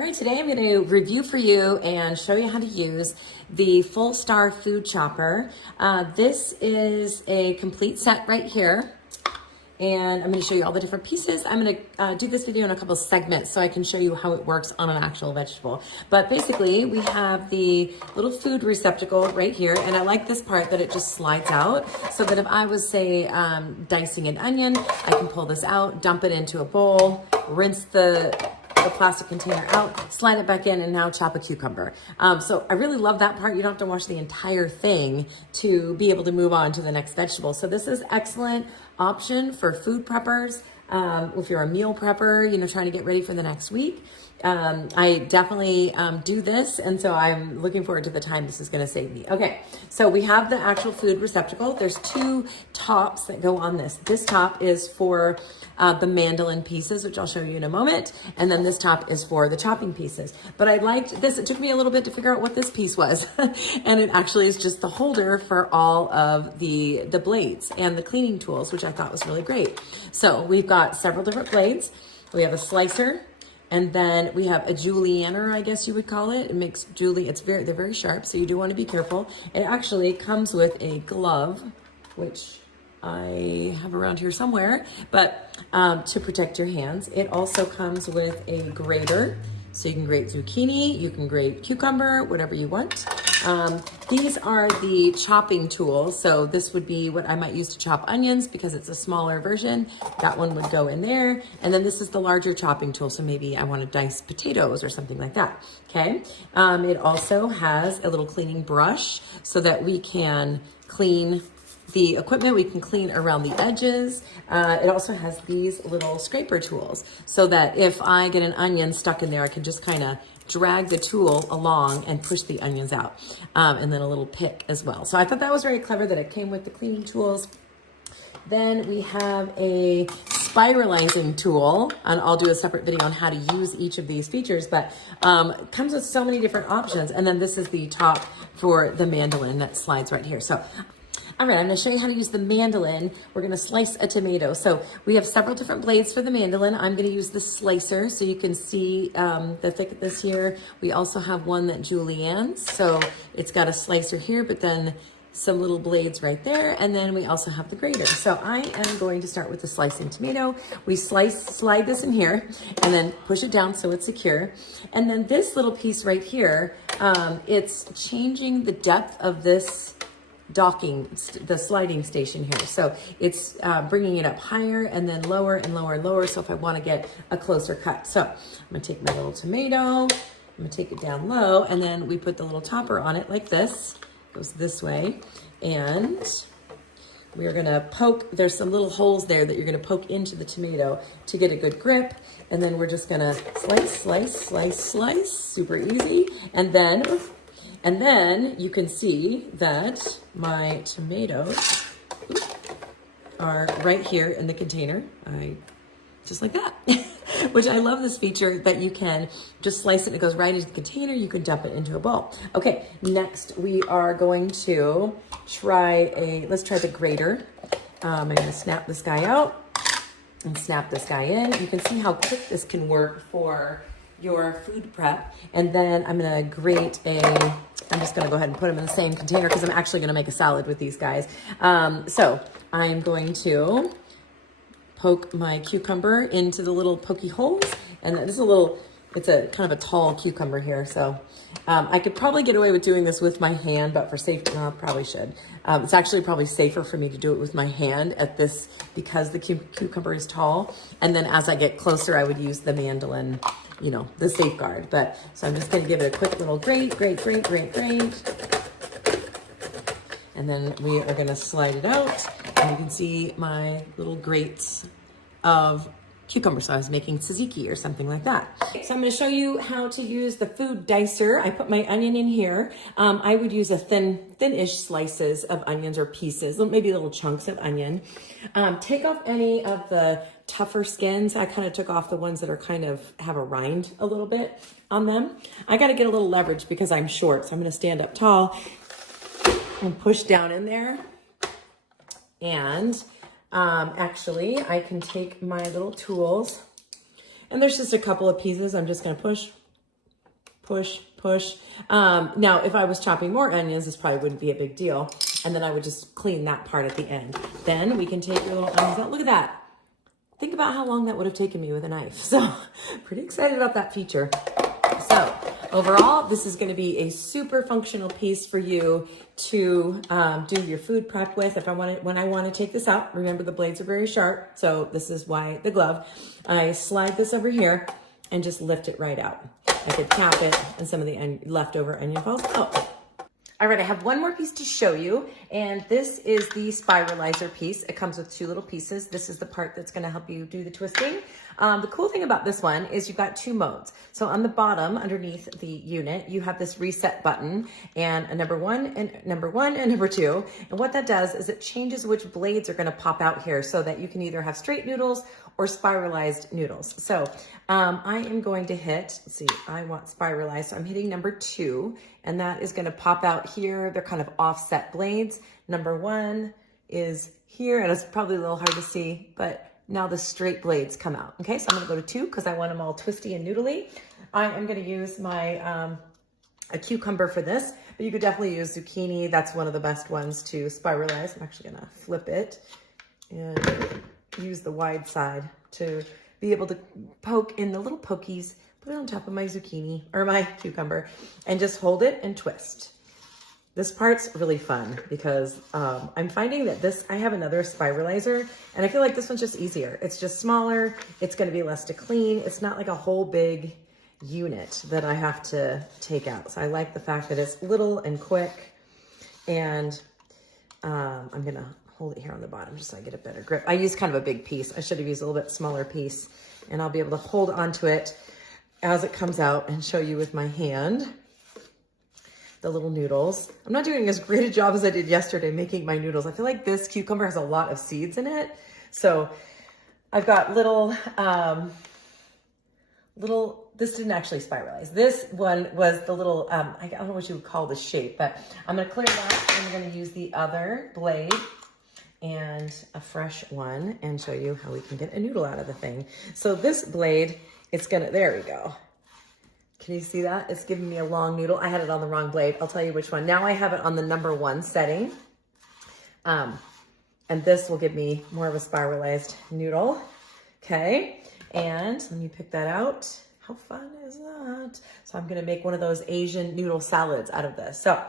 All right, today I'm going to review for you and show you how to use the Fullstar Food Chopper. This is a complete set right here. And I'm going to show you all the different pieces. I'm going to do this video in a couple of segments so I can show you how it works on an actual vegetable. But basically, we have the little food receptacle right here. And I like this part that it just slides out so that if I was, say, dicing an onion, I can pull this out, dump it into a bowl, rinse the plastic container out, slide it back in, and now chop a cucumber. So I really love that part. You don't have to wash the entire thing to be able to move on to the next vegetable. So this is excellent option for food preppers. If you're a meal prepper, trying to get ready for the next week. I definitely do this, and so I'm looking forward to the time this is going to save me. Okay, so we have the actual food receptacle. There's two tops that go on this. This top is for the mandolin pieces, which I'll show you in a moment, and then this top is for the chopping pieces. But I liked this. It took me a little bit to figure out what this piece was, and it actually is just the holder for all of the blades and the cleaning tools, which I thought was really great. So we've got several different blades. We have a slicer. And then we have a julienner, I guess you would call it. It makes they're very sharp, so you do want to be careful. It actually comes with a glove, which I have around here somewhere, but to protect your hands. It also comes with a grater, so you can grate zucchini, you can grate cucumber, whatever you want. These are the chopping tools. So this would be what I might use to chop onions because it's a smaller version. That one would go in there. And then this is the larger chopping tool. So maybe I want to dice potatoes or something like that. Okay. It also has a little cleaning brush so that we can clean the equipment. We can clean around the edges. It also has these little scraper tools so that if I get an onion stuck in there, I can just kind of drag the tool along and push the onions out. And then a little pick as well. So I thought that was very clever that it came with the cleaning tools. Then we have a spiralizing tool, and I'll do a separate video on how to use each of these features, but it comes with so many different options. And then this is the top for the mandolin that slides right here. So all right, I'm going to show you how to use the mandolin. We're going to slice a tomato. So we have several different blades for the mandolin. I'm going to use the slicer so you can see the thickness here. We also have one that juliennes. So it's got a slicer here, but then some little blades right there. And then we also have the grater. So I am going to start with the slicing tomato. We slide this in here and then push it down so it's secure. And then this little piece right here, it's changing the depth of this the sliding station here. So it's bringing it up higher and then lower and lower and lower. So if I want to get a closer cut. So I'm going to take my little tomato, I'm going to take it down low, and then we put the little topper on it like this. It goes this way. And we're going to poke, there's some little holes there that you're going to poke into the tomato to get a good grip. And then we're just going to slice, slice, slice, slice, super easy. And then you can see that my tomatoes are right here in the container. Just like that, which I love this feature that you can just slice it. It goes right into the container. You can dump it into a bowl. Okay, next we are going to let's try the grater. I'm going to snap this guy out and snap this guy in. You can see how quick this can work for your food prep. And then I'm going to grate I'm just going to go ahead and put them in the same container because I'm actually going to make a salad with these guys. So I'm going to poke my cucumber into the little pokey holes. And this is it's a kind of a tall cucumber here. So I could probably get away with doing this with my hand, but for safety, no, I probably should. It's actually probably safer for me to do it with my hand because the cucumber is tall. And then as I get closer, I would use the mandolin, the safeguard. So I'm just going to give it a quick little grate. And then we are going to slide it out. And you can see my little grates of cucumber. So I was making tzatziki or something like that. So I'm going to show you how to use the food dicer. I put my onion in here. I would use a thin-ish slices of onions or pieces, maybe little chunks of onion. Take off any of the tougher skins. I kind of took off the ones that are have a rind a little bit on them. I got to get a little leverage because I'm short. So I'm going to stand up tall and push down in there. And actually I can take my little tools, and there's just a couple of pieces. I'm just going to push push, push. Now, if I was chopping more onions, this probably wouldn't be a big deal. And then I would just clean that part at the end. Then we can take your little onions out. Look at that. Think about how long that would have taken me with a knife. So pretty excited about that feature. So overall, this is going to be a super functional piece for you to do your food prep with. When I want to take this out, remember the blades are very sharp. So this is why the glove. I slide this over here and just lift it right out. I could tap it and some of the leftover onion falls out. All right, I have one more piece to show you, and this is the spiralizer piece. It comes with two little pieces. This is the part that's gonna help you do the twisting. The cool thing about this one is you've got two modes. So on the bottom, underneath the unit, you have this reset button and a number one and number two. And what that does is it changes which blades are gonna pop out here so that you can either have straight noodles or spiralized noodles. So I am going to hit, let's see, I want spiralized, so I'm hitting number 2, and that is gonna pop out here. They're kind of offset blades. Number 1 is here, and it's probably a little hard to see, but now the straight blades come out. Okay, so I'm gonna go to 2 because I want them all twisty and noodly. I am gonna use my a cucumber for this, but you could definitely use zucchini. That's one of the best ones to spiralize. I'm actually gonna flip it and use the wide side to be able to poke in the little pokies, put it on top of my zucchini or my cucumber and just hold it and twist. This part's really fun because I'm finding that I have another spiralizer and I feel like this one's just easier. It's just smaller. It's going to be less to clean. It's not like a whole big unit that I have to take out. So I like the fact that it's little and quick, and I'm going to hold it here on the bottom just so I get a better grip. I use kind of a big piece. I should have used a little bit smaller piece, and I'll be able to hold onto it as it comes out and show you with my hand the little noodles. I'm not doing as great a job as I did yesterday making my noodles. I feel like this cucumber has a lot of seeds in it. So I've got this didn't actually spiralize. This one was the little, I don't know what you would call the shape, but I'm gonna clear that and I'm gonna use the other blade and a fresh one and show you how we can get a noodle out of the thing. So this blade, there we go. Can you see that? It's giving me a long noodle. I had it on the wrong blade. I'll tell you which one. Now I have it on the number 1 setting. And this will give me more of a spiralized noodle. Okay. And let me pick that out. How fun is that? So I'm going to make one of those Asian noodle salads out of this. So